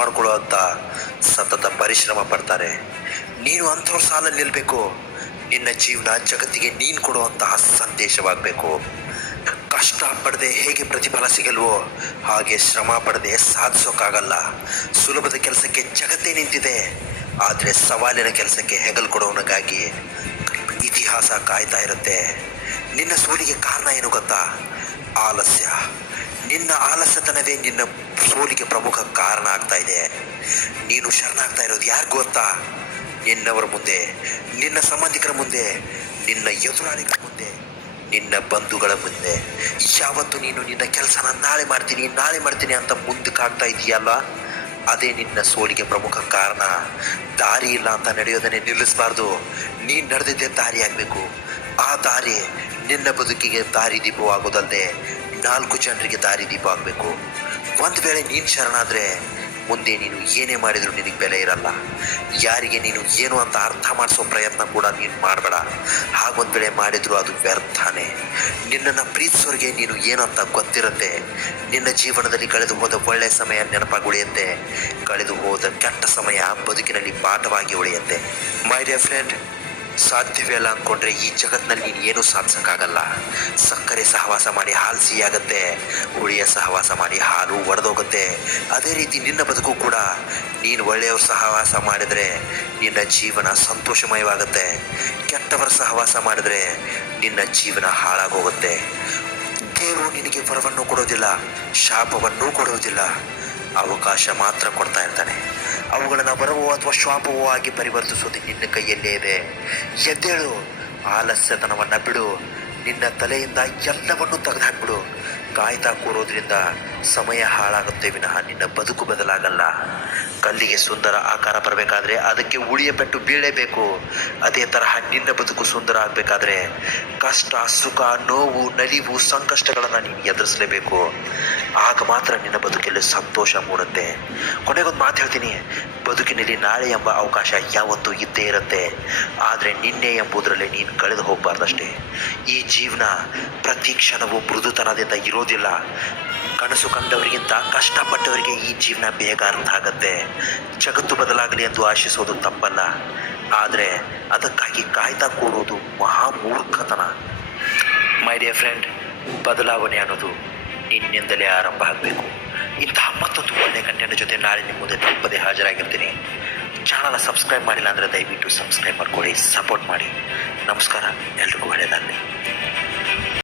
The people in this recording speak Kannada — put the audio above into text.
ಮಾಡ್ಕೊಳ್ಳೋ ಅಂತ ಸತತ ಪರಿಶ್ರಮ ಪಡ್ತಾರೆ. ನೀನು ಅಂಥವ್ರ ಸಾಲಲ್ಲಿ ನಿಲ್ಲಬೇಕು. ನಿನ್ನ ಜೀವನ ಜಗತ್ತಿಗೆ ನೀನು ಕೊಡುವಂತಹ ಸಂದೇಶವಾಗಬೇಕು. ಕಷ್ಟ ಪಡದೆ ಹೇಗೆ ಪ್ರತಿಫಲ ಸಿಗಲ್ವೋ ಹಾಗೆ ಶ್ರಮ ಪಡದೆ ಸಾಧಿಸೋಕ್ಕಾಗಲ್ಲ. ಸುಲಭದ ಕೆಲಸಕ್ಕೆ ಜಗತ್ತೇ ನಿಂತಿದೆ, ಆದರೆ ಸವಾಲಿನ ಕೆಲಸಕ್ಕೆ ಹೆಗಲು ಕೊಡೋವನಿಗಾಗಿ ಇತಿಹಾಸ ಕಾಯ್ತಾ ಇರುತ್ತೆ. ನಿನ್ನ ಸೋಲಿಗೆ ಕಾರಣ ಏನು ಗೊತ್ತಾ? ಆಲಸ್ಯ. ನಿನ್ನ ಆಲಸ್ಯತನವೇ ನಿನ್ನ ಸೋಲಿಗೆ ಪ್ರಮುಖ ಕಾರಣ ಆಗ್ತಾ ಇದೆ. ನೀನು ಶರಣಾಗ್ತಾ ಇರೋದು ಯಾರು ಗೊತ್ತಾ? ನಿನ್ನವರ ಮುಂದೆ, ನಿನ್ನ ಸಂಬಂಧಿಕರ ಮುಂದೆ, ನಿನ್ನ ಎದುರಾಳಿಗಳ ಮುಂದೆ, ನಿನ್ನ ಬಂಧುಗಳ ಮುಂದೆ. ಯಾವತ್ತು ನೀನು ನಿನ್ನ ಕೆಲಸನ ನಾಳೆ ಮಾಡ್ತೀನಿ ಅಂತ ಮುಂದಕ್ಕೆ ಆಗ್ತಾ ಇದೆಯಲ್ಲ, ಅದೇ ನಿನ್ನ ಸೋಲಿಗೆ ಪ್ರಮುಖ ಕಾರಣ. ದಾರಿ ಇಲ್ಲ ಅಂತ ನಡೆಯೋದನ್ನೇ ನಿಲ್ಲಿಸಬಾರ್ದು. ನೀನು ನಡೆದಿದ್ದೇ ದಾರಿ ಆಗಬೇಕು. ಆ ದಾರಿ ನಿನ್ನ ಬದುಕಿಗೆ ದಾರಿದೀಪವಾಗೋದಲ್ಲದೆ 4 ಜನರಿಗೆ ದಾರಿದೀಪ ಆಗಬೇಕು. ಒಂದು ವೇಳೆ ನೀನು ಶರಣಾದರೆ ಮುಂದೆ ನೀನು ಏನೇ ಮಾಡಿದರೂ ನಿನಗೆ ಬೆಲೆ ಇರಲ್ಲ. ಯಾರಿಗೆ ನೀನು ಏನು ಅಂತ ಅರ್ಥ ಮಾಡಿಸೋ ಪ್ರಯತ್ನ ಕೂಡ ನೀನು ಮಾಡಬೇಡ. ಹಾಗೊಂದು ವೇಳೆ ಮಾಡಿದರೂ ಅದು ವ್ಯರ್ಥನೇ. ನಿನ್ನನ್ನು ಪ್ರೀತಿಸೋರಿಗೆ ನೀನು ಏನು ಅಂತ ಗೊತ್ತಿರುತ್ತೆ. ನಿನ್ನ ಜೀವನದಲ್ಲಿ ಕಳೆದು ಹೋದ ಒಳ್ಳೆಯ ಸಮಯ ನೆನಪಾಗಿ ಉಳಿಯುತ್ತೆ. ಕಳೆದು ಹೋದ ಕೆಟ್ಟ ಸಮಯ ಬದುಕಿನಲ್ಲಿ ಪಾಠವಾಗಿ ಉಳಿಯುತ್ತೆ. ಮೈ ಡಿಯರ್ ಫ್ರೆಂಡ್, ಸಾಧ್ಯವೇ ಅಲ್ಲ ಅಂದ್ಕೊಂಡ್ರೆ ಈ ಜಗತ್ತಿನಲ್ಲಿ ನೀನು ಏನೂ ಸಾಧಿಸೋಕ್ಕಾಗಲ್ಲ. ಸಕ್ಕರೆ ಸಹವಾಸ ಮಾಡಿ ಹಾಲು ಸಿಹಿಯಾಗತ್ತೆ, ಹುಳಿಯ ಸಹವಾಸ ಮಾಡಿ ಹಾಲು ಒಡೆದೋಗುತ್ತೆ. ಅದೇ ರೀತಿ ನಿನ್ನ ಬದುಕು ಕೂಡ ನೀನು ಒಳ್ಳೆಯವ್ರ ಸಹವಾಸ ಮಾಡಿದರೆ ನಿನ್ನ ಜೀವನ ಸಂತೋಷಮಯವಾಗುತ್ತೆ. ಕೆಟ್ಟವರ ಸಹವಾಸ ಮಾಡಿದರೆ ನಿನ್ನ ಜೀವನ ಹಾಳಾಗೋಗುತ್ತೆ. ದೇವರು ನಿನಗೆ ವರವನ್ನು ಕೊಡೋದಿಲ್ಲ, ಶಾಪವನ್ನೂ ಕೊಡೋದಿಲ್ಲ, ಅವಕಾಶ ಮಾತ್ರ ಕೊಡ್ತಾ ಇರ್ತಾನೆ. ಅವುಗಳನ್ನು ವರವೋ ಅಥವಾ ಶಾಪವೋ ಆಗಿ ಪರಿವರ್ತಿಸೋದು ನಿನ್ನ ಕೈಯಲ್ಲೇ ಇದೆ. ಎದ್ದೇಳು, ಆಲಸ್ಯತನವನ್ನು ಬಿಡು, ನಿನ್ನ ತಲೆಯಿಂದ ಎಲ್ಲವನ್ನೂ ತೆಗೆದುಹಾಕ್ಬಿಡು. ಕಾಯ್ತಾ ಕೂರೋದ್ರಿಂದ ಸಮಯ ಹಾಳಾಗುತ್ತೆ ವಿನಃ ನಿನ್ನ ಬದುಕು ಬದಲಾಗಲ್ಲ. ಕಲ್ಲಿಗೆ ಸುಂದರ ಆಕಾರ ಬರಬೇಕಾದ್ರೆ ಅದಕ್ಕೆ ಉಳಿಯ ಪೆಟ್ಟು ಬೀಳಲೇಬೇಕು. ಅದೇ ತರಹ ನಿನ್ನ ಬದುಕು ಸುಂದರ ಆಗಬೇಕಾದ್ರೆ ಕಷ್ಟ, ಸುಖ, ನೋವು, ನಲಿವು, ಸಂಕಷ್ಟಗಳನ್ನು ನೀನು ಎದುರಿಸಲೇಬೇಕು. ಆಗ ಮಾತ್ರ ನಿನ್ನ ಬದುಕಲ್ಲಿ ಸಂತೋಷ ಮೂಡುತ್ತೆ. ಕೊನೆಗೊಂದು ಮಾತು ಹೇಳ್ತೀನಿ, ಬದುಕಿನಲ್ಲಿ ನಾಳೆ ಎಂಬ ಅವಕಾಶ ಯಾವತ್ತೂ ಇದ್ದೇ ಇರುತ್ತೆ. ಆದರೆ ನಿನ್ನೆ ಎಂಬುದರಲ್ಲಿ ನೀನು ಕಳೆದು ಹೋಗಬಾರ್ದಷ್ಟೇ. ಈ ಜೀವನ ಪ್ರತಿ ಕ್ಷಣವೂ ಮೃದುತನದಿಂದ ಇರೋದಿಲ್ಲ. ಕನಸು ಕಂಡವರಿಗಿಂತ ಕಷ್ಟಪಟ್ಟವರಿಗೆ ಈ ಜೀವನ ಬೇಗ ಅರ್ಥ ಆಗುತ್ತೆ. ಜಗತ್ತು ಬದಲಾಗಲಿ ಎಂದು ಆಶಿಸೋದು ತಪ್ಪಲ್ಲ, ಆದರೆ ಅದಕ್ಕಾಗಿ ಕಾಯ್ತಾ ಕೂರೋದು ಮಹಾಮೂರ್ಖತನ. ಮೈ ಡಿಯರ್ ಫ್ರೆಂಡ್, ಬದಲಾವಣೆ ಅನ್ನೋದು ನಿನ್ನಿಂದಲೇ ಆರಂಭ ಆಗಬೇಕು. ಇಂತಹ ಮತ್ತೊಂದು ಒಳ್ಳೆಯ ಕಂಟೆಂಟ್ ಜೊತೆ ನಾಳೆ ನಿಮ್ಮ ಮುಂದೆ ತಪ್ಪದೇ ಹಾಜರಾಗಿರ್ತೀನಿ. ಚಾನಲ್ನ ಸಬ್ಸ್ಕ್ರೈಬ್ ಮಾಡಿಲ್ಲ ಅಂದರೆ ದಯವಿಟ್ಟು ಸಬ್ಸ್ಕ್ರೈಬ್ ಮಾಡ್ಕೊಳ್ಳಿ, ಸಪೋರ್ಟ್ ಮಾಡಿ. ನಮಸ್ಕಾರ, ಎಲ್ರಿಗೂ ಒಳ್ಳೆಯದಾಗಲಿ.